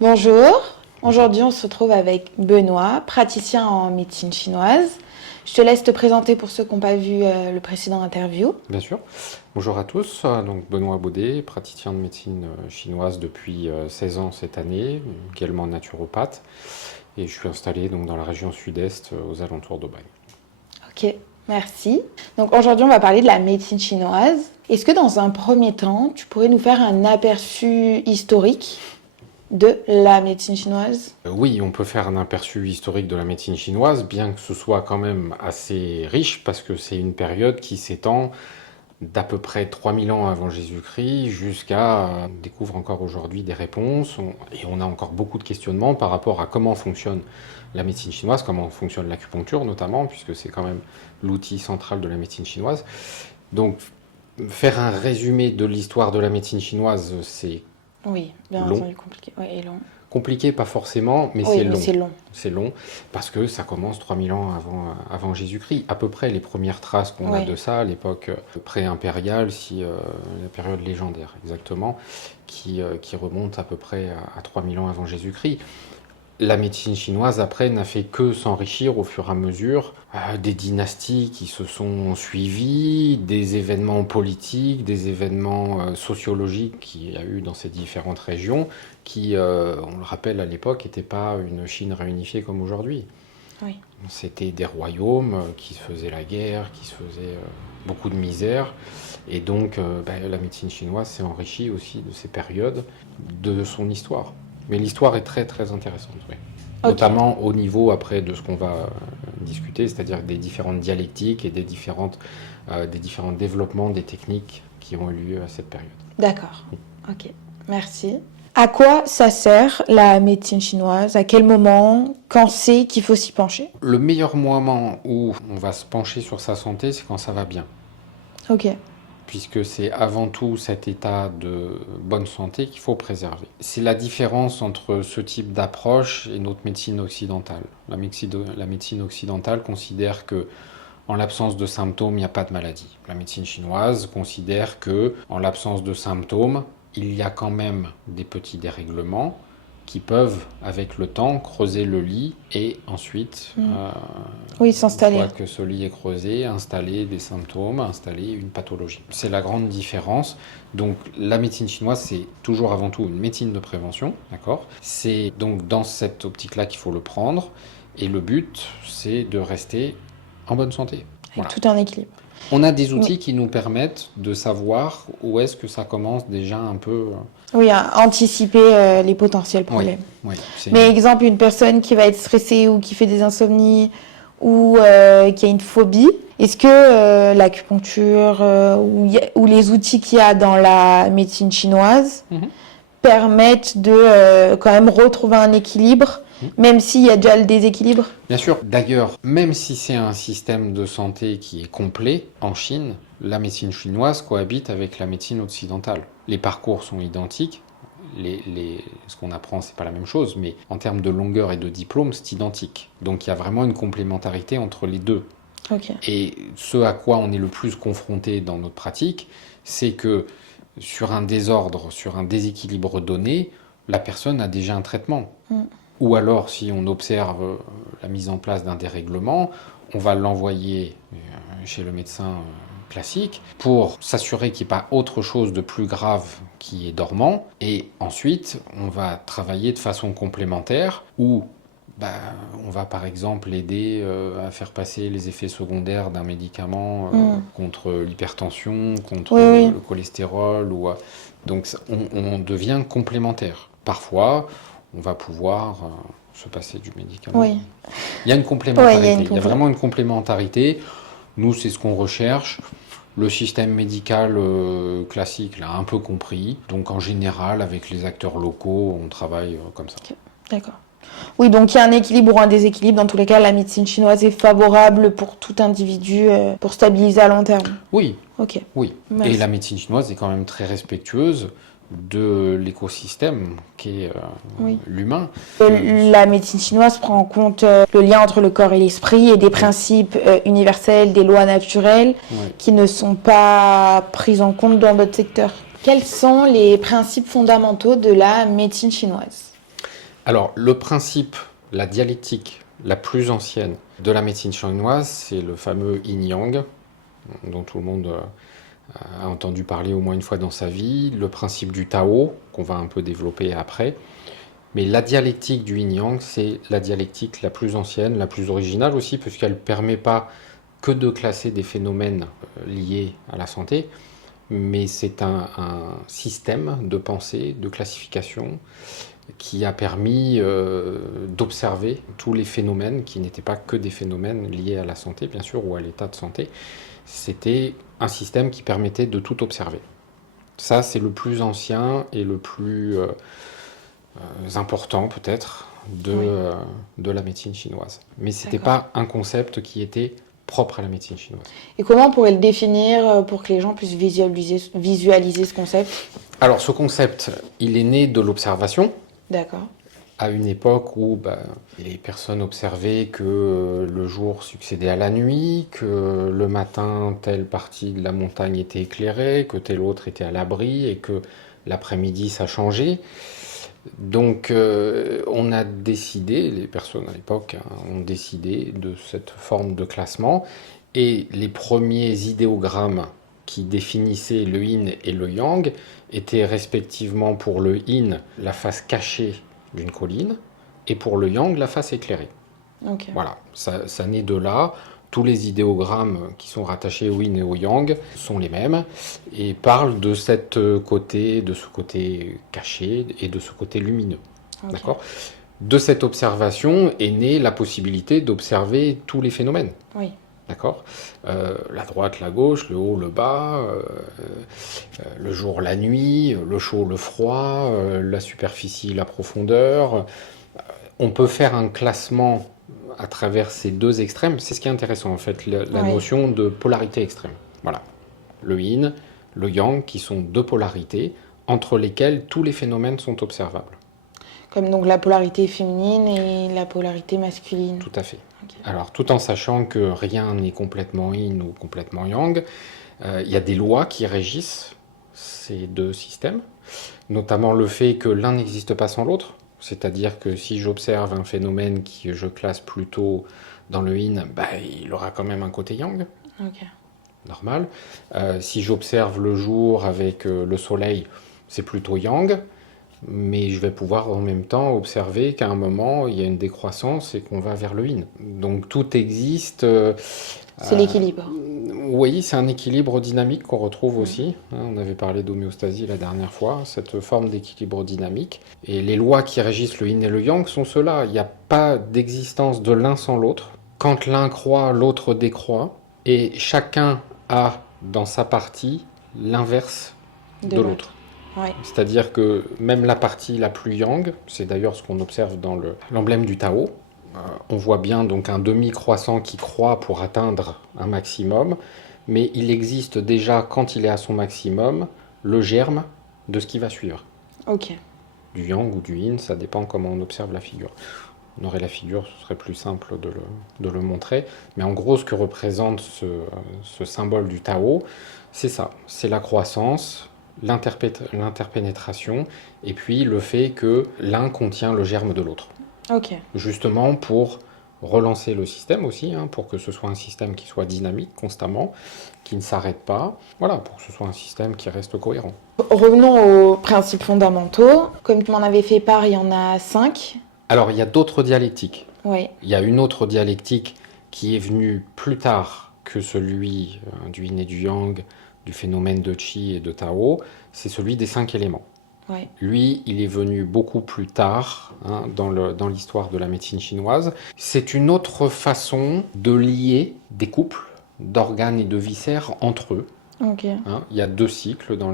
Bonjour, aujourd'hui on se retrouve avec Benoît, praticien en médecine chinoise. Je te laisse te présenter pour ceux qui n'ont pas vu le précédent interview. Bien sûr. Bonjour à tous. Donc Benoît Baudet, praticien de médecine chinoise depuis 16 ans cette année, également naturopathe. Et je suis installé donc dans la région sud-est, aux alentours d'Aubagne. Ok, merci. Donc aujourd'hui on va parler de la médecine chinoise. Est-ce que dans un premier temps, tu pourrais nous faire un aperçu historique de la médecine chinoise? Oui, on peut faire un aperçu historique de la médecine chinoise, bien que ce soit quand même assez riche, parce que c'est une période qui s'étend d'à peu près 3000 ans avant Jésus-Christ jusqu'à, on découvre encore aujourd'hui des réponses, et on a encore beaucoup de questionnements par rapport à comment fonctionne la médecine chinoise, comment fonctionne l'acupuncture notamment, puisque c'est quand même l'outil central de la médecine chinoise. Donc, faire un résumé de l'histoire de la médecine chinoise, c'est Oui, bien long. entendu, compliqué. Oui, et long. Compliqué, pas forcément, mais Oui, c'est mais long. c'est long. C'est long parce que ça commence 3000 ans avant Jésus-Christ. À peu près les premières traces qu'on a Oui. de ça, à l'époque pré-impériale, la période légendaire exactement, qui remonte à peu près à 3000 ans avant Jésus-Christ. La médecine chinoise, après, n'a fait que s'enrichir au fur et à mesure des dynasties qui se sont suivies, des événements politiques, des événements sociologiques qu'il y a eu dans ces différentes régions, qui, on le rappelle à l'époque, n'étaient pas une Chine réunifiée comme aujourd'hui. Oui. C'était des royaumes qui se faisaient la guerre, qui se faisaient beaucoup de misère. Et donc, la médecine chinoise s'est enrichie aussi de ces périodes, de son histoire. Mais l'histoire est très très intéressante, oui. Ok. Notamment au niveau après de ce qu'on va discuter, c'est-à-dire des différentes dialectiques et des différents développements des techniques qui ont eu lieu à cette période. D'accord. Ok. Merci. À quoi ça sert la médecine chinoise? À quel moment? Quand c'est qu'il faut s'y pencher? Le meilleur moment où on va se pencher sur sa santé, c'est quand ça va bien. Ok. Puisque c'est avant tout cet état de bonne santé qu'il faut préserver. C'est la différence entre ce type d'approche et notre médecine occidentale. La médecine occidentale considère que en l'absence de symptômes, il n'y a pas de maladie. La médecine chinoise considère que en l'absence de symptômes, il y a quand même des petits dérèglements qui peuvent, avec le temps, creuser le lit et ensuite, Oui, une s'installer. fois que ce lit est creusé, installer des symptômes, installer une pathologie. C'est la grande différence. Donc la médecine chinoise, c'est toujours avant tout une médecine de prévention, d'accord ? C'est donc dans cette optique-là qu'il faut le prendre. Et le but, c'est de rester en bonne santé. Avec Voilà. tout un équilibre. On a des outils qui nous permettent de savoir où est-ce que ça commence déjà un peu. Oui, anticiper les potentiels problèmes. Oui, Mais exemple, une personne qui va être stressée ou qui fait des insomnies ou qui a une phobie, est-ce que l'acupuncture ou les outils qu'il y a dans la médecine chinoise permettent de quand même retrouver un équilibre, même s'il y a déjà le déséquilibre? Bien sûr. D'ailleurs, même si c'est un système de santé qui est complet en Chine, la médecine chinoise cohabite avec la médecine occidentale. Les parcours sont identiques. Ce qu'on apprend, c'est pas la même chose, mais en termes de longueur et de diplôme, c'est identique. Donc il y a vraiment une complémentarité entre les deux. Ok. Et ce à quoi on est le plus confronté dans notre pratique, c'est que sur un désordre, sur un déséquilibre donné, la personne a déjà un traitement. Ou alors, si on observe la mise en place d'un dérèglement, on va l'envoyer chez le médecin classique pour s'assurer qu'il n'y ait pas autre chose de plus grave qui est dormant. Et ensuite, on va travailler de façon complémentaire où on va par exemple aider à faire passer les effets secondaires d'un médicament contre l'hypertension, contre le cholestérol. Donc on devient complémentaire. Parfois, on va pouvoir se passer du médicament. Oui. Il y a une complémentarité. Il y a vraiment une complémentarité. Nous, c'est ce qu'on recherche. Le système médical classique l'a un peu compris. Donc en général, avec les acteurs locaux, on travaille comme ça. Okay. D'accord. Oui, donc il y a un équilibre ou un déséquilibre. Dans tous les cas, la médecine chinoise est favorable pour tout individu pour stabiliser à long terme. Oui. Ok. Oui. Merci. Et la médecine chinoise est quand même très respectueuse de l'écosystème qui est l'humain. La médecine chinoise prend en compte le lien entre le corps et l'esprit et des principes universels, des lois naturelles qui ne sont pas prises en compte dans d'autres secteurs. Quels sont les principes fondamentaux de la médecine chinoise ? Alors, le principe, la dialectique la plus ancienne de la médecine chinoise, c'est le fameux yin-yang, dont tout le monde a entendu parler au moins une fois dans sa vie, le principe du Tao, qu'on va un peu développer après. Mais la dialectique du yin-yang, c'est la dialectique la plus ancienne, la plus originale aussi, puisqu'elle ne permet pas que de classer des phénomènes liés à la santé, mais c'est un système de pensée, de classification, qui a permis d'observer tous les phénomènes qui n'étaient pas que des phénomènes liés à la santé, bien sûr, ou à l'état de santé. C'était un système qui permettait de tout observer. Ça, c'est le plus ancien et le plus important, peut-être, de la médecine chinoise. Mais ce n'était pas un concept qui était propre à la médecine chinoise. Et comment on pourrait le définir pour que les gens puissent visualiser ce concept? Alors, ce concept, il est né de l'observation. D'accord. À une époque où les personnes observaient que le jour succédait à la nuit, que le matin, telle partie de la montagne était éclairée, que telle autre était à l'abri, et que l'après-midi, ça changeait. Donc, on a décidé, les personnes à l'époque ont décidé de cette forme de classement, et les premiers idéogrammes qui définissaient le yin et le yang étaient respectivement pour le yin la face cachée d'une colline, et pour le yang, la face éclairée. Okay. Voilà, ça naît de là. Tous les idéogrammes qui sont rattachés au yin et au yang sont les mêmes, et parlent de ce côté caché, et de ce côté lumineux. Okay. D'accord ? De cette observation est née la possibilité d'observer tous les phénomènes. Oui. D'accord ? La droite, la gauche, le haut, le bas, le jour, la nuit, le chaud, le froid, la superficie, la profondeur. On peut faire un classement à travers ces deux extrêmes. C'est ce qui est intéressant en fait, la notion de polarité extrême. Voilà. Le yin, le yang, qui sont deux polarités entre lesquelles tous les phénomènes sont observables. Comme donc la polarité féminine et la polarité masculine. Tout à fait. Okay. Alors, tout en sachant que rien n'est complètement yin ou complètement yang, y a des lois qui régissent ces deux systèmes, notamment le fait que l'un n'existe pas sans l'autre. C'est-à-dire que si j'observe un phénomène que je classe plutôt dans le yin, il aura quand même un côté yang. Okay. Normal. Si j'observe le jour avec le soleil, c'est plutôt yang. Mais je vais pouvoir en même temps observer qu'à un moment, il y a une décroissance et qu'on va vers le yin. Donc tout existe. C'est l'équilibre. Oui, c'est un équilibre dynamique qu'on retrouve aussi. On avait parlé d'homéostasie la dernière fois, cette forme d'équilibre dynamique. Et les lois qui régissent le yin et le yang sont ceux-là. Il n'y a pas d'existence de l'un sans l'autre. Quand l'un croît, l'autre décroît. Et chacun a dans sa partie l'inverse de l'autre. Ouais. C'est-à-dire que même la partie la plus yang, c'est d'ailleurs ce qu'on observe dans l'emblème du Tao, on voit bien donc un demi-croissant qui croît pour atteindre un maximum, mais il existe déjà, quand il est à son maximum, le germe de ce qui va suivre. Ok. Du yang ou du yin, ça dépend comment on observe la figure. On aurait la figure, ce serait plus simple de le montrer, mais en gros, ce que représente ce symbole du Tao, c'est ça, c'est la croissance, l'interpénétration, et puis le fait que l'un contient le germe de l'autre. Ok. Justement pour relancer le système aussi, pour que ce soit un système qui soit dynamique constamment, qui ne s'arrête pas, voilà, pour que ce soit un système qui reste cohérent. Revenons aux principes fondamentaux. Comme tu m'en avais fait part, il y en a 5. Alors il y a d'autres dialectiques. Oui. Il y a une autre dialectique qui est venue plus tard que celui du yin et du yang, du phénomène de Qi et de Tao, c'est celui des 5 éléments. Ouais. Lui, il est venu beaucoup plus tard dans l'histoire de la médecine chinoise. C'est une autre façon de lier des couples d'organes et de viscères entre eux. Okay. Il y a 2 cycles dans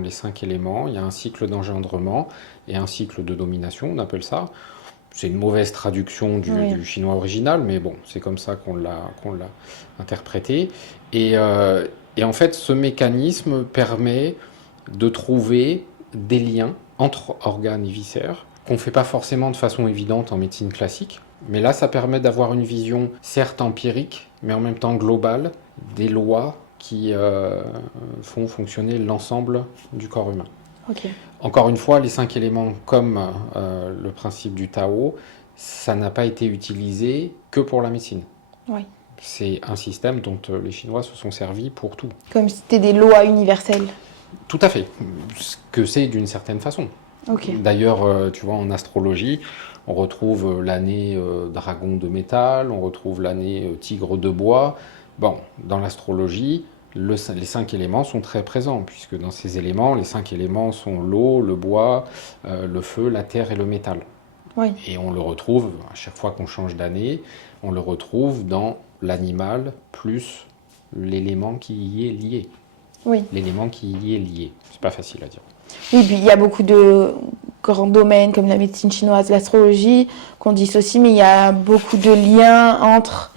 les 5 éléments. Il y a un cycle d'engendrement et un cycle de domination, on appelle ça. C'est une mauvaise traduction du chinois original, mais bon, c'est comme ça qu'on l'a interprété. Et en fait, ce mécanisme permet de trouver des liens entre organes et viscères qu'on ne fait pas forcément de façon évidente en médecine classique. Mais là, ça permet d'avoir une vision certes empirique, mais en même temps globale, des lois qui font fonctionner l'ensemble du corps humain. Ok. Encore une fois, les 5 éléments, comme le principe du Tao, ça n'a pas été utilisé que pour la médecine. Oui. C'est un système dont les Chinois se sont servis pour tout. Comme si c'était des lois universelles. Tout à fait. Ce que c'est d'une certaine façon. Ok. D'ailleurs, tu vois, en astrologie, on retrouve l'année dragon de métal, on retrouve l'année tigre de bois. Bon, dans l'astrologie, les 5 éléments sont très présents, puisque dans ces éléments, les 5 éléments sont l'eau, le bois, le feu, la terre et le métal. Oui. Et on le retrouve, à chaque fois qu'on change d'année, on le retrouve dans l'animal plus l'élément qui y est lié. Oui. L'élément qui y est lié. C'est pas facile à dire. Oui, puis il y a beaucoup de grands domaines comme la médecine chinoise, l'astrologie, qu'on dissocie, mais il y a beaucoup de liens entre.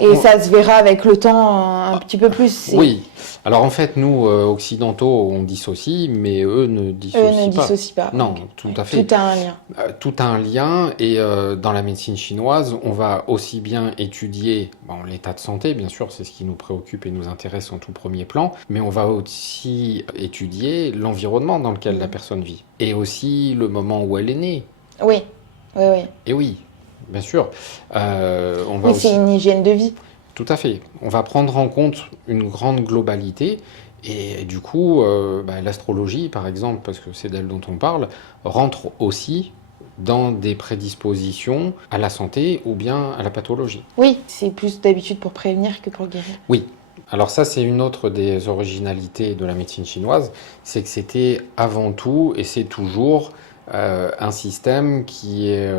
Et ça se verra avec le temps un petit peu plus. Oui. Alors en fait, nous, occidentaux, on dissocie, mais eux ne dissocient pas. Non, Okay. tout à fait. Tout a un lien. Tout a un lien, et dans la médecine chinoise, on va aussi bien étudier l'état de santé, bien sûr, c'est ce qui nous préoccupe et nous intéresse en tout premier plan, mais on va aussi étudier l'environnement dans lequel la personne vit, et aussi le moment où elle est née. Oui, oui, oui. Et oui, bien sûr. C'est une hygiène de vie. Tout à fait. On va prendre en compte une grande globalité, et du coup, l'astrologie, par exemple, parce que c'est d'elle dont on parle, rentre aussi dans des prédispositions à la santé ou bien à la pathologie. Oui, c'est plus d'habitude pour prévenir que pour guérir. Oui. Alors ça, c'est une autre des originalités de la médecine chinoise, c'est que c'était avant tout, et c'est toujours, un système qui est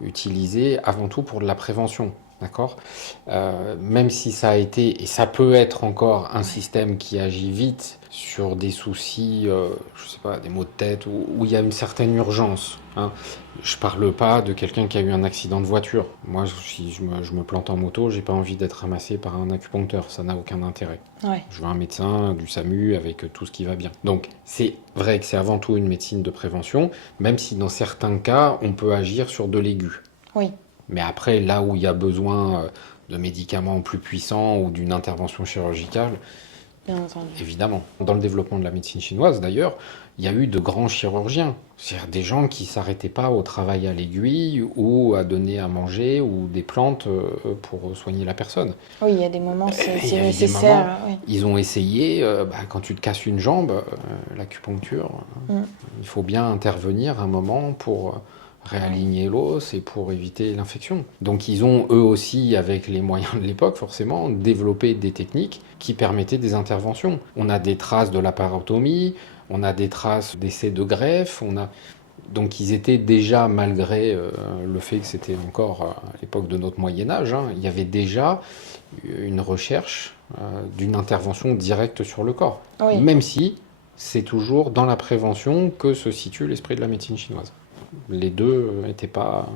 utilisé avant tout pour de la prévention. D'accord. Même si ça a été, et ça peut être encore, un système qui agit vite sur des soucis, je sais pas, des maux de tête, où il y a une certaine urgence. Hein. Je parle pas de quelqu'un qui a eu un accident de voiture. Moi, si je me plante en moto, j'ai pas envie d'être ramassé par un acupuncteur. Ça n'a aucun intérêt. Ouais. Je veux un médecin du SAMU avec tout ce qui va bien. Donc, c'est vrai que c'est avant tout une médecine de prévention, même si dans certains cas, on peut agir sur de l'aigu. Oui. Mais après, là où il y a besoin de médicaments plus puissants ou d'une intervention chirurgicale, Bien entendu. Évidemment. Dans le développement de la médecine chinoise, d'ailleurs, il y a eu de grands chirurgiens. C'est-à-dire des gens qui ne s'arrêtaient pas au travail à l'aiguille ou à donner à manger ou des plantes pour soigner la personne. Oui, il y a des moments, c'est Il y a eu des nécessaire. moments, Oui. Ils ont essayé, quand tu te casses une jambe, l'acupuncture, il faut bien intervenir un moment pour réaligner l'os et pour éviter l'infection. Donc ils ont eux aussi, avec les moyens de l'époque forcément, développé des techniques qui permettaient des interventions. On a des traces de laparotomie, on a des traces d'essais de greffe, donc ils étaient déjà, malgré le fait que c'était encore à l'époque de notre Moyen-Âge, il y avait déjà une recherche d'une intervention directe sur le corps. Oui. Même si c'est toujours dans la prévention que se situe l'esprit de la médecine chinoise. Les deux n'étaient pas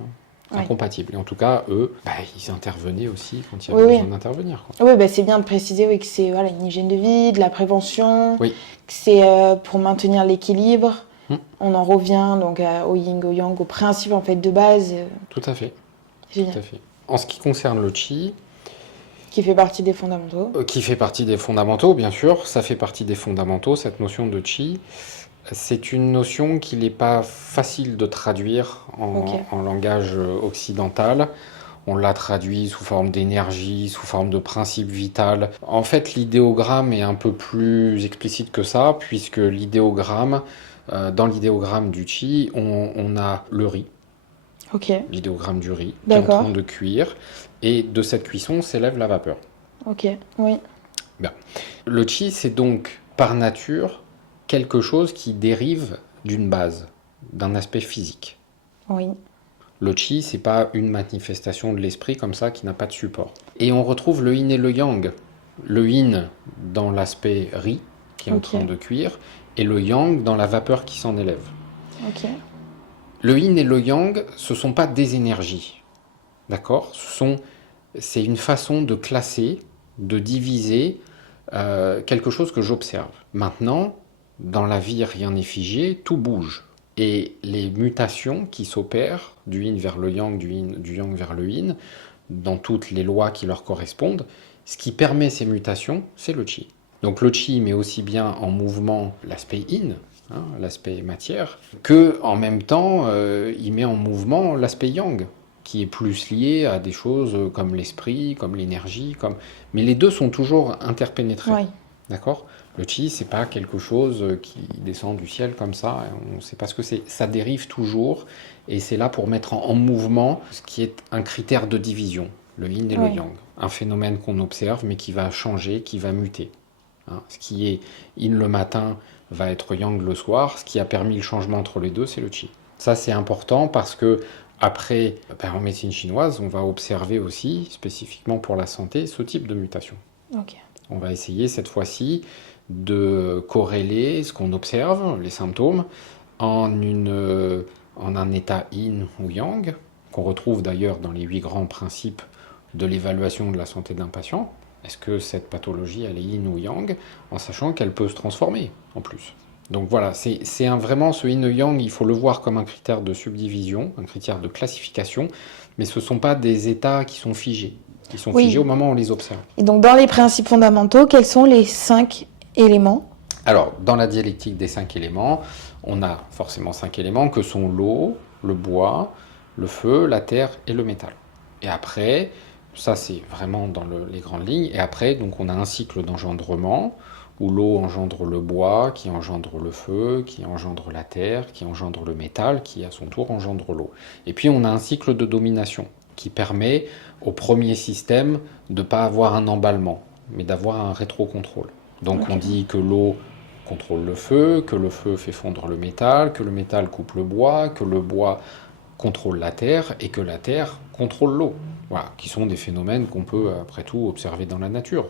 incompatibles. Et en tout cas, eux, ils intervenaient aussi quand il y avait besoin d'intervenir. Oui, c'est bien de préciser que c'est une hygiène de vie, de la prévention, que c'est pour maintenir l'équilibre. On en revient donc au yin, au yang, au principe en fait de base. Tout à fait. Génial. Tout à fait. En ce qui concerne le qi, qui fait partie des fondamentaux. Qui fait partie des fondamentaux, bien sûr. Ça fait partie des fondamentaux, cette notion de qi. C'est une notion qu'il n'est pas facile de traduire en langage occidental. On l'a traduit sous forme d'énergie, sous forme de principe vital. En fait, l'idéogramme est un peu plus explicite que ça, puisque l'idéogramme, dans l'idéogramme du qi, on a le riz. L'idéogramme du riz, qui est en train de cuire. Et de cette cuisson s'élève la vapeur. Oui. Bien. Le qi, c'est donc, par nature, quelque chose qui dérive d'une base, d'un aspect physique. Oui. Le qi, c'est pas une manifestation de l'esprit comme ça qui n'a pas de support. Et on retrouve le yin et le yang. Le yin dans l'aspect riz, qui est en train de cuire, et le yang dans la vapeur qui s'en élève. Le yin et le yang, ce sont pas des énergies. D'accord ? C'est une façon de classer, de diviser quelque chose que j'observe. Maintenant, dans la vie, rien n'est figé, tout bouge. Et les mutations qui s'opèrent du yin vers le yang, du yang vers le yin, dans toutes les lois qui leur correspondent, ce qui permet ces mutations, c'est le qi. Donc le qi met aussi bien en mouvement l'aspect yin, hein, l'aspect matière, que en même temps, il met en mouvement l'aspect yang, qui est plus lié à des choses comme l'esprit, comme l'énergie, comme... Mais les deux sont toujours interpénétrés. Oui. D'accord? Le chi, c'est pas quelque chose qui descend du ciel comme ça, on ne sait pas ce que c'est. Ça dérive toujours, et c'est là pour mettre en mouvement ce qui est un critère de division, le yin et le Oui. yang. Un phénomène qu'on observe, mais qui va changer, qui va muter. Hein, ce qui est yin le matin va être yang le soir. Ce qui a permis le changement entre les deux, c'est le chi. Ça, c'est important parce que après, en médecine chinoise, on va observer aussi, spécifiquement pour la santé, ce type de mutation. Ok. On va essayer cette fois-ci de corréler ce qu'on observe, les symptômes, en un état yin ou yang, qu'on retrouve d'ailleurs dans les 8 grands principes de l'évaluation de la santé d'un patient. Est-ce que cette pathologie, elle est yin ou yang, en sachant qu'elle peut se transformer en plus. Donc voilà, c'est vraiment ce yin ou yang, il faut le voir comme un critère de subdivision, un critère de classification, mais ce ne sont pas des états qui sont figés. Ils sont figés au moment où on les observe. Et donc, dans les principes fondamentaux, quels sont les 5 éléments? Alors, dans la dialectique des 5 éléments, on a forcément 5 éléments que sont l'eau, le bois, le feu, la terre et le métal. Et après, ça c'est vraiment dans les grandes lignes, et après, donc on a un cycle d'engendrement, où l'eau engendre le bois, qui engendre le feu, qui engendre la terre, qui engendre le métal, qui à son tour engendre l'eau. Et puis on a un cycle de domination, qui permet au premier système de ne pas avoir un emballement, mais d'avoir un rétrocontrôle. Donc on dit que l'eau contrôle le feu, que le feu fait fondre le métal coupe le bois, que le bois contrôle la terre, et que la terre contrôle l'eau. Voilà, qui sont des phénomènes qu'on peut, après tout, observer dans la nature.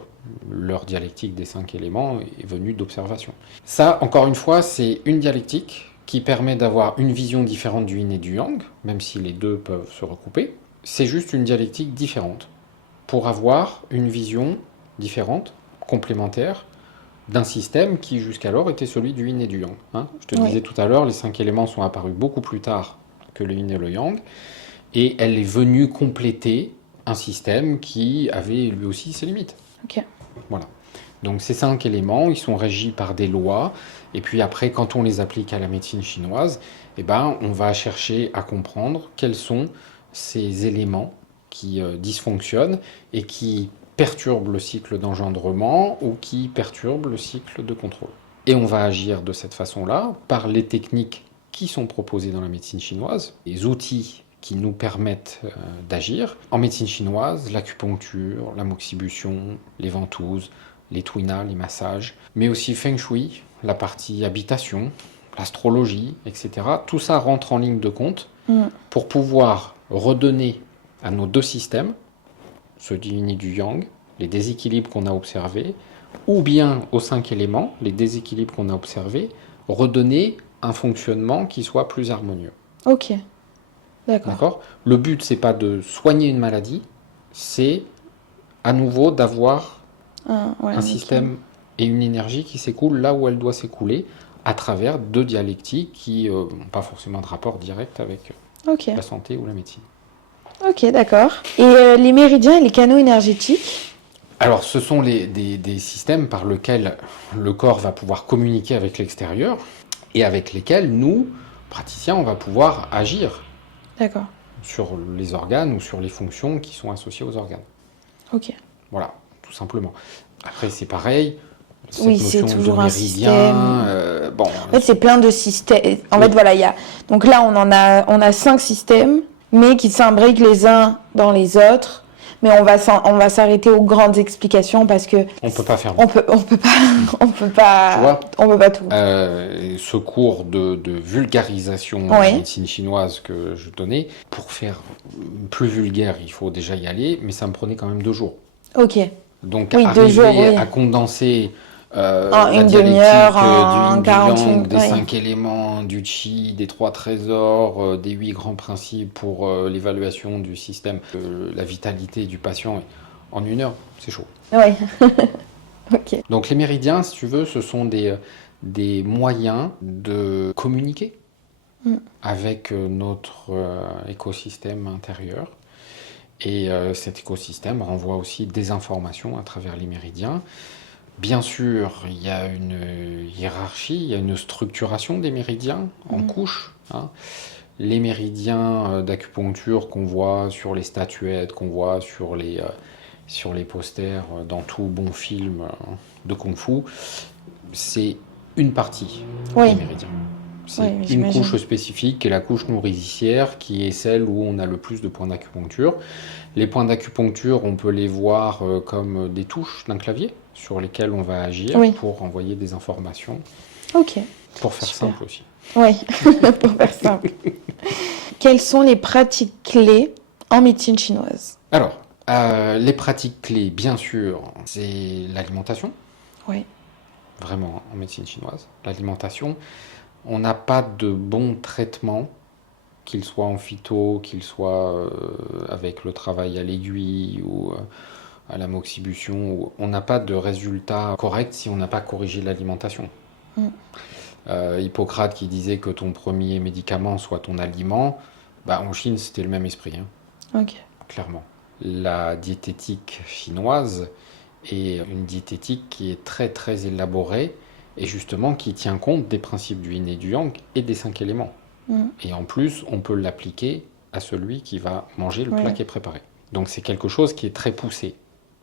Leur dialectique des 5 éléments est venue d'observation. Ça, encore une fois, c'est une dialectique qui permet d'avoir une vision différente du yin et du yang, même si les deux peuvent se recouper. C'est juste une dialectique différente, pour avoir une vision différente, complémentaire, d'un système qui jusqu'alors était celui du yin et du yang. Hein, je te disais tout à l'heure, les 5 éléments sont apparus beaucoup plus tard que le yin et le yang, et elle est venue compléter un système qui avait lui aussi ses limites. Ok. Voilà. Donc ces 5 éléments, ils sont régis par des lois, et puis après, quand on les applique à la médecine chinoise, eh ben, on va chercher à comprendre quels sont ces éléments qui dysfonctionnent et qui perturbent le cycle d'engendrement ou qui perturbent le cycle de contrôle. Et on va agir de cette façon-là par les techniques qui sont proposées dans la médecine chinoise, les outils qui nous permettent d'agir. En médecine chinoise, l'acupuncture, la moxibution, les ventouses, les tuinas, les massages, mais aussi feng shui, la partie habitation, l'astrologie, etc. Tout ça rentre en ligne de compte pour pouvoir redonner à nos deux systèmes, ceux du yin et du yang, les déséquilibres qu'on a observés, ou bien aux 5 éléments, les déséquilibres qu'on a observés, redonner un fonctionnement qui soit plus harmonieux. Ok, d'accord. Le but, c'est pas de soigner une maladie, c'est à nouveau d'avoir un système et une énergie qui s'écoule là où elle doit s'écouler, à travers 2 dialectiques qui n'ont pas forcément de rapport direct avec la santé ou la médecine. Ok, d'accord. Et les méridiens et les canaux énergétiques? Alors, ce sont des systèmes par lesquels le corps va pouvoir communiquer avec l'extérieur et avec lesquels nous, praticiens, on va pouvoir agir. D'accord. Sur les organes ou sur les fonctions qui sont associées aux organes. Ok. Voilà, tout simplement. Après, c'est pareil. Cette oui, notion c'est toujours de méridien, un système. Bon, en fait, c'est plein de systèmes. En fait, voilà, il y a. Donc là, on a 5 systèmes, mais qui s'imbriquent les uns dans les autres. Mais on va s'arrêter aux grandes explications parce que on peut pas faire. On peut pas tout. Ce cours de vulgarisation de la médecine chinoise que je donnais, pour faire plus vulgaire, il faut déjà y aller, mais ça me prenait quand même 2 jours. Ok. Donc arriver à condenser une demi-heure, du yin, 40 du yang, minutes, des 5 éléments, du chi, des 3 trésors, des 8 grands principes pour l'évaluation du système, la vitalité du patient, en 1 heure, c'est chaud. Oui. Ok. Donc les méridiens, si tu veux, ce sont des moyens de communiquer avec notre écosystème intérieur. Et cet écosystème renvoie aussi des informations à travers les méridiens. Bien sûr, il y a une hiérarchie, il y a une structuration des méridiens en couches, hein. Les méridiens d'acupuncture qu'on voit sur les statuettes, qu'on voit sur les posters dans tout bon film de kung-fu, c'est une partie Oui, des méridiens. C'est oui, une j'imagine. couche spécifique qui est la couche nourricière, qui est celle où on a le plus de points d'acupuncture. Les points d'acupuncture, on peut les voir comme des touches d'un clavier sur lesquelles on va agir Oui. pour envoyer des informations, Ok, pour faire super. simple aussi. Oui, pour faire simple. Quelles sont les pratiques clés en médecine chinoise? Alors, les pratiques clés, bien sûr, c'est l'alimentation, Oui, vraiment en médecine chinoise. L'alimentation, on n'a pas de bon traitement, qu'il soit en phyto, qu'il soit avec le travail à l'aiguille ou à la moxibution, on n'a pas de résultat correct si on n'a pas corrigé l'alimentation. Hippocrate qui disait que ton premier médicament soit ton aliment, bah, en Chine c'était le même esprit, hein, ok. clairement. La diététique chinoise est une diététique qui est très très élaborée et justement qui tient compte des principes du yin et du yang et des 5 éléments. Et en plus, on peut l'appliquer à celui qui va manger le plat Ouais. qui est préparé. Donc c'est quelque chose qui est très poussé.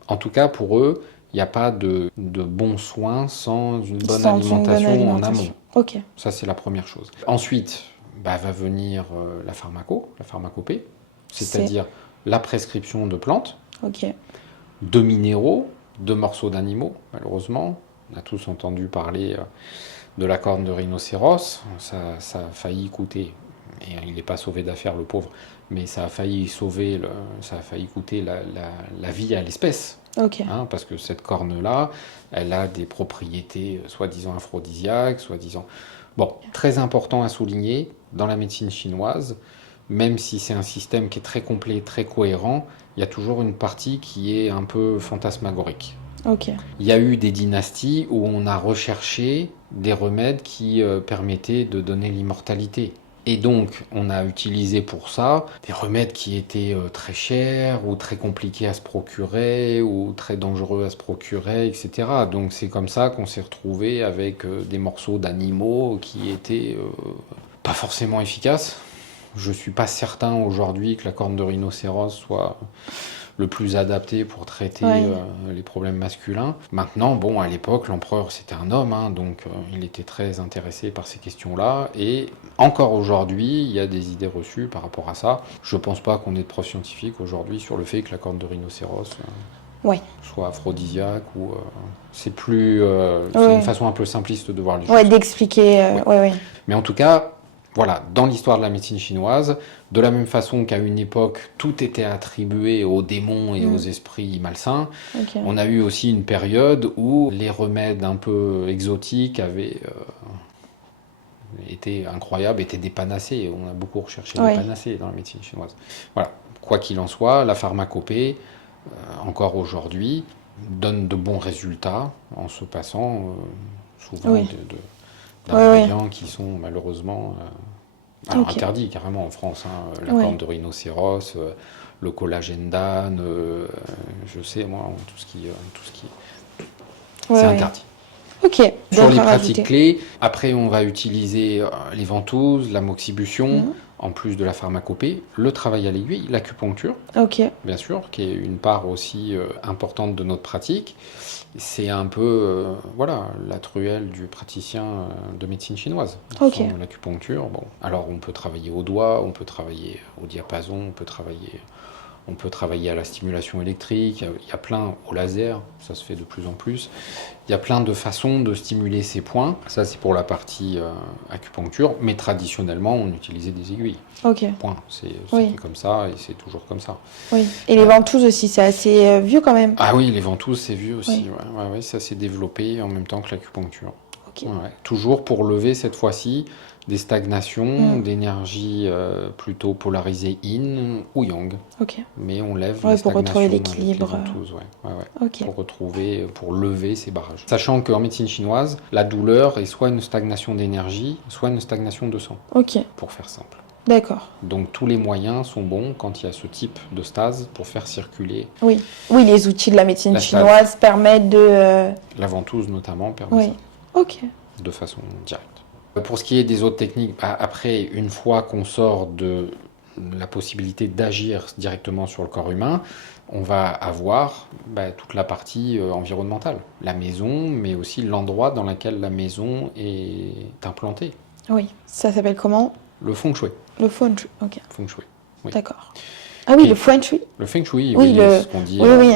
En tout cas, pour eux, il n'y a pas de bons soins sans une bonne Sans une bonne alimentation en amont. alimentation. Ok, Ça, c'est la première chose. Ensuite, va venir la pharmacopée, c'est-à-dire la prescription de plantes, ok. de minéraux, de morceaux d'animaux, malheureusement. On a tous entendu parler de la corne de rhinocéros. Ça a failli coûter, et il n'est pas sauvé d'affaire, le pauvre, mais ça a failli coûter la vie à l'espèce. Ok. Hein, parce que cette corne-là, elle a des propriétés soi-disant aphrodisiaques, soi-disant... Bon, très important à souligner, dans la médecine chinoise, même si c'est un système qui est très complet, très cohérent, il y a toujours une partie qui est un peu fantasmagorique. Ok. Il y a eu des dynasties où on a recherché des remèdes qui permettaient de donner l'immortalité. Et donc, on a utilisé pour ça des remèdes qui étaient très chers ou très compliqués à se procurer ou très dangereux à se procurer, etc. Donc, c'est comme ça qu'on s'est retrouvé avec des morceaux d'animaux qui étaient pas forcément efficaces. Je suis pas certain aujourd'hui que la corne de rhinocéros soit le plus adapté pour traiter les problèmes masculins. Maintenant, bon, à l'époque, l'empereur c'était un homme, hein, donc il était très intéressé par ces questions-là. Et encore aujourd'hui, il y a des idées reçues par rapport à ça. Je pense pas qu'on ait de preuves scientifiques aujourd'hui sur le fait que la corne de rhinocéros soit aphrodisiaque ou c'est plus, c'est une façon un peu simpliste de voir les choses. Ouais, d'expliquer. Ouais. Mais en tout cas, voilà, dans l'histoire de la médecine chinoise, de la même façon qu'à une époque, tout était attribué aux démons et aux esprits malsains, Ok. on a eu aussi une période où les remèdes un peu exotiques avaient été incroyables, étaient des panacées. On a beaucoup recherché les panacées dans la médecine chinoise. Voilà, quoi qu'il en soit, la pharmacopée, encore aujourd'hui, donne de bons résultats en se passant souvent d'ingrédients qui sont malheureusement interdits carrément en France. Hein. La corne de rhinocéros, le collagène d'âne, je sais moi, tout ce qui c'est interdit. Ok. Sur les pratiques clés, après on va utiliser les ventouses, la moxibution, en plus de la pharmacopée, le travail à l'aiguille, l'acupuncture, bien sûr, qui est une part aussi importante de notre pratique. C'est un peu voilà, la truelle du praticien de médecine chinoise. L'acupuncture, bon. Alors on peut travailler au doigt, on peut travailler au diapason, on peut travailler à la stimulation électrique, il y a plein au laser, ça se fait de plus en plus. Il y a plein de façons de stimuler ces points. Ça, c'est pour la partie acupuncture, mais traditionnellement, on utilisait des aiguilles. Point. C'était comme ça et c'est toujours comme ça. Oui. Et les ventouses aussi, c'est assez vieux quand même. Ah oui, les ventouses, c'est vieux aussi. Ouais, ça s'est développé en même temps que l'acupuncture. Toujours pour lever cette fois-ci des stagnations d'énergie plutôt polarisée yin ou yang. Mais on lève les pour stagnations retrouver l'équilibre. avec les ventouses, pour lever ces barrages. Sachant qu'en médecine chinoise, la douleur est soit une stagnation d'énergie, soit une stagnation de sang. Pour faire simple. D'accord. Donc tous les moyens sont bons quand il y a ce type de stase pour faire circuler. Oui. Oui, les outils de la médecine La stase. chinoise permettent de... La ventouse notamment permet Oui. Ok. ça de façon directe. Pour ce qui est des autres techniques, après, une fois qu'on sort de la possibilité d'agir directement sur le corps humain, on va avoir toute la partie environnementale, la maison, mais aussi l'endroit dans lequel la maison est implantée. Oui. Ça s'appelle comment? Le feng shui. Le feng shui. Ok. Feng shui. Oui. D'accord. Ah oui, Qui- le feng shui. Le feng shui, Oui, c'est ce qu'on dit. Oui, oui.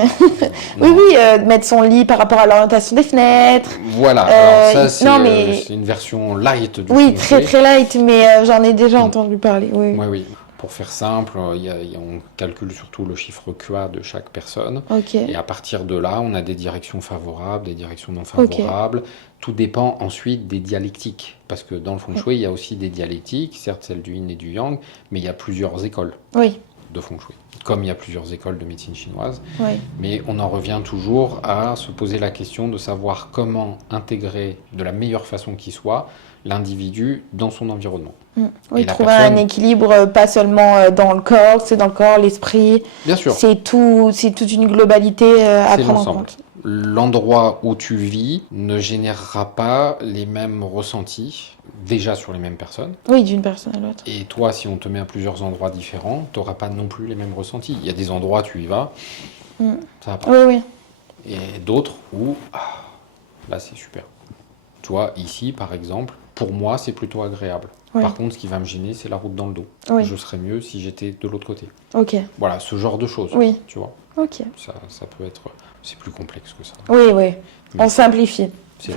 Non. Oui, mettre son lit par rapport à l'orientation des fenêtres. Voilà, alors ça non, mais... c'est une version light du Oui, feng très shui. très light, mais j'en ai déjà entendu parler. Oui. Oui, oui. Pour faire simple, on calcule surtout le chiffre QA de chaque personne. Ok. Et à partir de là, on a des directions favorables, des directions non favorables. Tout dépend ensuite des dialectiques. Parce que dans le feng shui, il y a aussi des dialectiques, certes celle du yin et du yang, mais il y a plusieurs écoles Oui. de feng shui. Comme il y a plusieurs écoles de médecine chinoise. Oui. Mais on en revient toujours à se poser la question de savoir comment intégrer de la meilleure façon qui soit l'individu dans son environnement. Oui, Et la trouver personne- un équilibre, pas seulement dans le corps, c'est dans le corps, l'esprit. Bien sûr. C'est toute une globalité à C'est prendre en l'ensemble. compte. L'endroit où tu vis ne générera pas les mêmes ressentis, déjà sur les mêmes personnes. Oui, d'une personne à l'autre. Et toi, si on te met à plusieurs endroits différents, tu n'auras pas non plus les mêmes ressentis. Il y a des endroits, tu y vas, ça va pas. Oui, oui. Et d'autres où, là, c'est super. Tu vois, ici, par exemple, pour moi, c'est plutôt agréable. Oui. Par contre, ce qui va me gêner, c'est la route dans le dos. Oui. Je serais mieux si j'étais de l'autre côté. Ok. Voilà, ce genre de choses. Oui. Tu vois, Ok. ça peut être... C'est plus complexe que ça. Oui, oui. Mais On simplifie. c'est-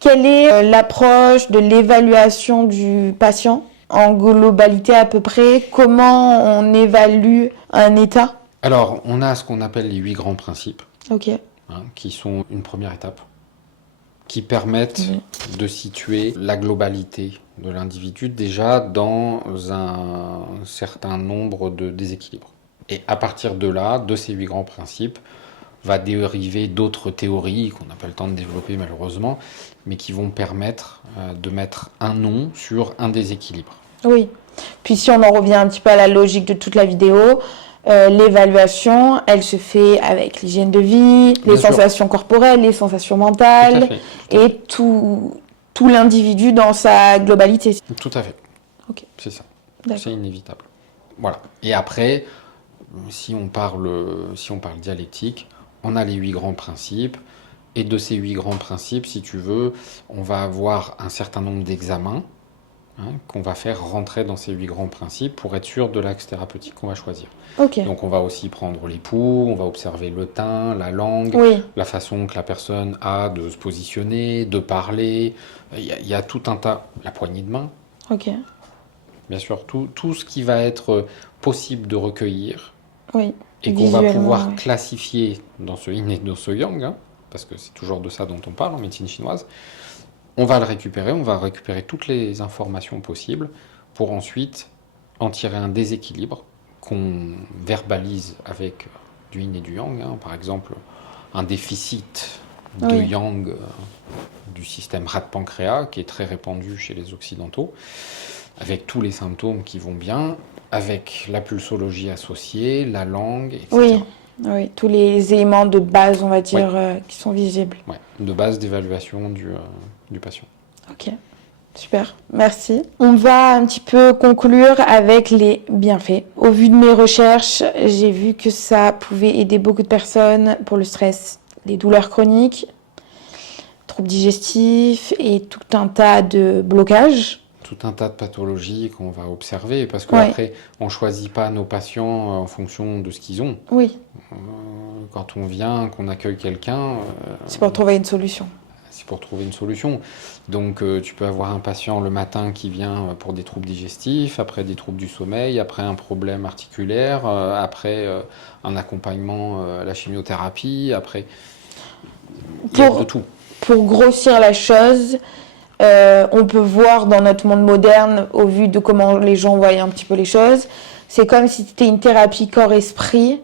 Quelle est l'approche de l'évaluation du patient en globalité à peu près? Comment on évalue un état? Alors, on a ce qu'on appelle les 8 grands principes, Ok. qui sont une première étape, qui permettent de situer la globalité de l'individu déjà dans un certain nombre de déséquilibres. Et à partir de là, de ces 8 grands principes, va dériver d'autres théories qu'on n'a pas le temps de développer malheureusement, mais qui vont permettre de mettre un nom sur un déséquilibre. Oui. Puis si on en revient un petit peu à la logique de toute la vidéo, l'évaluation, elle se fait avec l'hygiène de vie, Bien les sûr. sensations corporelles, les sensations Tout à mentales, fait. et tout l'individu dans sa globalité. Tout à fait. Ok. C'est ça. D'accord. C'est inévitable. Voilà. Et après, si on parle dialectique, on a les 8 grands principes. Et de ces 8 grands principes, si tu veux, on va avoir un certain nombre d'examens qu'on va faire rentrer dans ces 8 grands principes pour être sûr de l'axe thérapeutique qu'on va choisir. Ok. Donc on va aussi prendre les pouls, on va observer le teint, la langue, Oui. la façon que la personne a de se positionner, de parler. Il y a tout un tas, la poignée de main, Ok. bien sûr, tout ce qui va être possible de recueillir Oui. et qu'on va Visuellement, pouvoir oui. classifier dans ce yin et dans ce yang, parce que c'est toujours de ça dont on parle en médecine chinoise, on va le récupérer, on va récupérer toutes les informations possibles pour ensuite en tirer un déséquilibre qu'on verbalise avec du yin et du yang. Par exemple, un déficit de Oui. yang du système rat-pancréas qui est très répandu chez les Occidentaux, avec tous les symptômes qui vont bien, avec la pulsologie associée, la langue, etc. Oui. Oui. Tous les éléments de base, on va dire, qui sont visibles. Ouais, de base d'évaluation du patient. Ok. Super, merci. On va un petit peu conclure avec les bienfaits. Au vu de mes recherches, j'ai vu que ça pouvait aider beaucoup de personnes pour le stress, les douleurs chroniques, troubles digestifs et tout un tas de blocages. Tout un tas de pathologies qu'on va observer, parce que Ouais. après, on choisit pas nos patients en fonction de ce qu'ils ont. Oui, Quand on vient, qu'on accueille quelqu'un, c'est pour trouver une solution. c'est pour trouver une solution. Donc tu peux avoir un patient le matin qui vient pour des troubles digestifs, après des troubles du sommeil, après un problème articulaire, après un accompagnement à la chimiothérapie, après... Il y a de tout. Pour grossir la chose, on peut voir dans notre monde moderne, au vu de comment les gens voient un petit peu les choses, c'est comme si c'était une thérapie corps-esprit.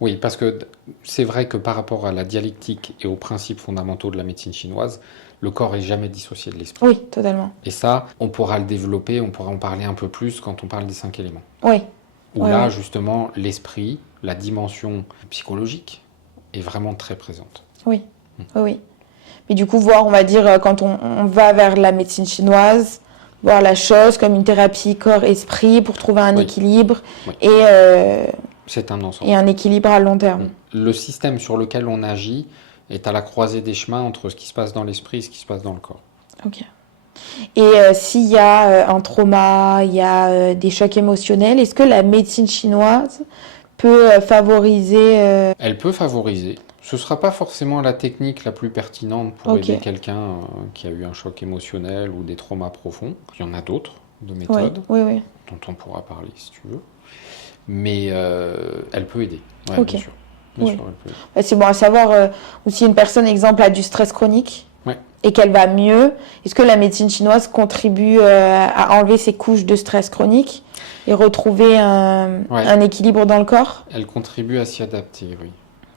Oui, parce que c'est vrai que par rapport à la dialectique et aux principes fondamentaux de la médecine chinoise, le corps est jamais dissocié de l'esprit. Oui, totalement. Et ça, on pourra le développer, on pourra en parler un peu plus quand on parle des 5 éléments. Oui. Où Ouais, là, ouais. justement, l'esprit, la dimension psychologique est vraiment très présente. Oui, oui. Mais du coup, voir, on va dire, quand on va vers la médecine chinoise, voir la chose comme une thérapie corps-esprit pour trouver un Oui. équilibre Oui. et C'est un ensemble. un équilibre à long terme. Le système sur lequel on agit est à la croisée des chemins entre ce qui se passe dans l'esprit et ce qui se passe dans le corps. Ok. Et s'il y a un trauma, il y a des chocs émotionnels, est-ce que la médecine chinoise peut favoriser Elle peut favoriser. Ce ne sera pas forcément la technique la plus pertinente pour Ok. aider quelqu'un qui a eu un choc émotionnel ou des traumas profonds. Il y en a d'autres de Oui, méthodes oui. dont on pourra parler si tu veux. Mais elle peut aider. Ouais, Ok. bien sûr. Bien Oui. sûr, elle peut aider. Bah, c'est bon à savoir ou si une personne, exemple, a du stress chronique Ouais. et qu'elle va mieux, est-ce que la médecine chinoise contribue à enlever ces couches de stress chronique et retrouver un équilibre dans le corps? Elle contribue à s'y adapter, oui.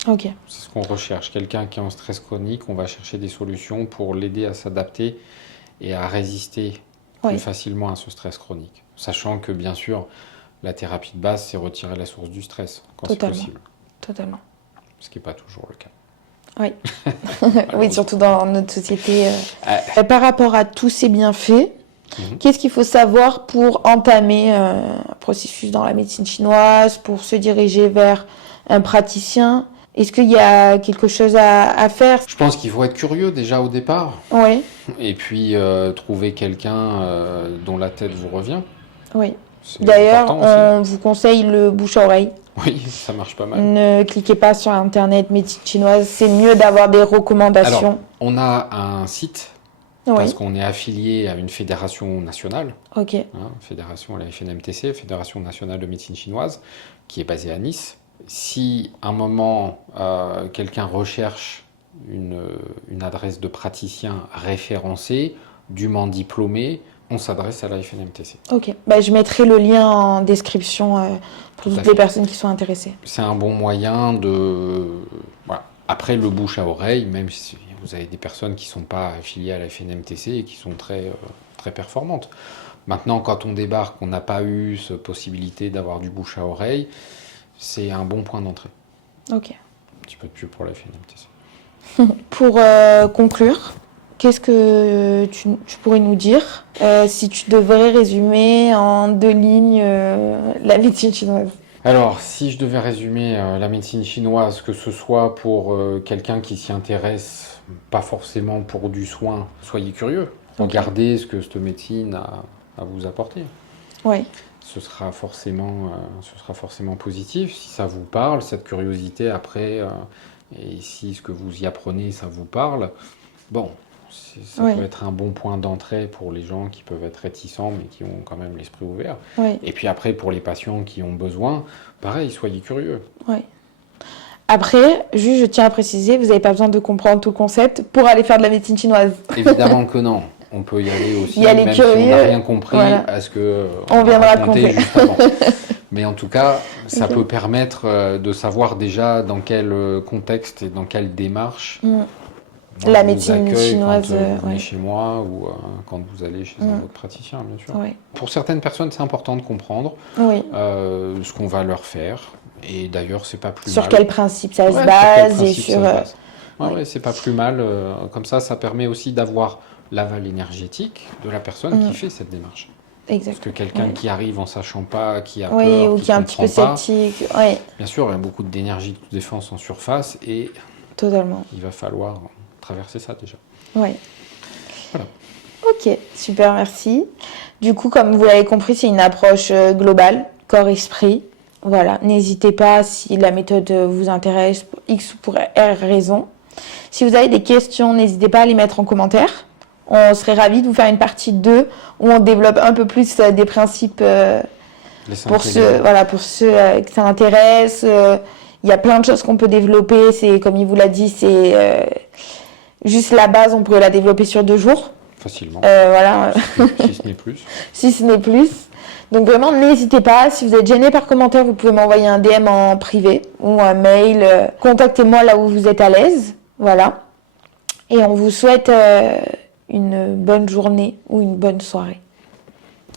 Ok. C'est ce qu'on recherche. Quelqu'un qui est en stress chronique, on va chercher des solutions pour l'aider à s'adapter et à résister Oui. plus facilement à ce stress chronique. Sachant que, bien sûr, la thérapie de base, c'est retirer la source du stress quand c'est Totalement. possible. Totalement. Ce qui n'est pas toujours le cas. Oui. Malheureusement. Oui, surtout dans notre société. Par rapport à tous ces bienfaits, Mhm. qu'est-ce qu'il faut savoir pour entamer un processus dans la médecine chinoise, pour se diriger vers un praticien? Est-ce qu'il y a quelque chose à faire? Je pense qu'il faut être curieux déjà au départ, Oui, et puis trouver quelqu'un dont la tête vous revient. oui. C'est D'ailleurs, important aussi. on vous conseille le bouche à oreille. Oui, ça marche pas mal. Ne cliquez pas sur Internet médecine chinoise. C'est mieux d'avoir des recommandations. Alors, on a un site oui, parce qu'on est affilié à une fédération nationale, ok. fédération, la FNMTC, Fédération nationale de médecine chinoise, qui est basée à Nice. Si à un moment quelqu'un recherche une adresse de praticien référencé, dûment diplômé, on s'adresse à la FNMTC. Ok. Bah, je mettrai le lien en description pour Tout à toutes fait. les personnes qui sont intéressées. C'est un bon moyen de... Voilà. Après, le bouche à oreille, même si vous avez des personnes qui ne sont pas affiliées à la FNMTC et qui sont très, très performantes. Maintenant, quand on débarque, on n'a pas eu cette possibilité d'avoir du bouche à oreille, c'est un bon point d'entrée. Ok. Un petit peu de pub pour la FNMTC. Pour conclure, qu'est-ce que tu pourrais nous dire si tu devrais résumer en 2 lignes la médecine chinoise? Alors, si je devais résumer la médecine chinoise, que ce soit pour quelqu'un qui s'y intéresse, pas forcément pour du soin, soyez curieux. Regardez ce que cette médecine a à vous apporter. Oui, Ce sera forcément positif. Si ça vous parle, cette curiosité après, et si ce que vous y apprenez, ça vous parle, bon, ça Ouais. peut être un bon point d'entrée pour les gens qui peuvent être réticents, mais qui ont quand même l'esprit ouvert. oui, Et puis après, pour les patients qui ont besoin, pareil, soyez curieux. oui. Après, juste, je tiens à préciser, vous n'avez pas besoin de comprendre tout le concept pour aller faire de la médecine chinoise. Évidemment que non. On peut y aller aussi, Y aller même si on curieux, n'a rien compris voilà. à ce que On a viendra raconté compter. juste avant. Mais en tout cas, ça Ok. peut permettre de savoir déjà dans quel contexte et dans quelle démarche moi, La je vous médecine accueille chinoise, quand vous venez ouais. chez moi ou quand vous allez chez un autre praticien, bien sûr. Oui, Pour certaines personnes, c'est important de comprendre oui. ce qu'on va leur faire. Et d'ailleurs, c'est pas plus Sur mal. quel principe ça se Ouais, base sur quel et principe sur... ça se base. Ouais, ouais. ouais, c'est pas plus mal. Comme ça permet aussi d'avoir l'aval énergétique de la personne qui fait cette démarche. Parce Exact. que quelqu'un Ouais. qui arrive en sachant pas, qui a Oui, peur, ou qui est un petit peu comprend pas, sceptique. Oui, bien sûr, il y a beaucoup d'énergie de défense en surface et totalement. il va falloir traverser ça déjà. Oui. Voilà. Ok, super, merci. Du coup, comme vous l'avez compris, c'est une approche globale, corps-esprit. Voilà, n'hésitez pas si la méthode vous intéresse, pour X ou pour R raison. Si vous avez des questions, n'hésitez pas à les mettre en commentaire. On serait ravis de vous faire une partie 2 où on développe un peu plus des principes Les 5 pour ceux, éléments. voilà, pour ceux que ça intéresse. Il y a plein de choses qu'on peut développer. C'est, comme il vous l'a dit, c'est juste la base, on pourrait la développer sur 2 jours. Facilement. Voilà, Si ce n'est plus. si ce n'est plus. Donc vraiment, n'hésitez pas. Si vous êtes gêné par commentaire, vous pouvez m'envoyer un DM en privé ou un mail. Contactez-moi là où vous êtes à l'aise. Voilà. Et on vous souhaite une bonne journée ou une bonne soirée.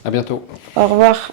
À bientôt. Au revoir.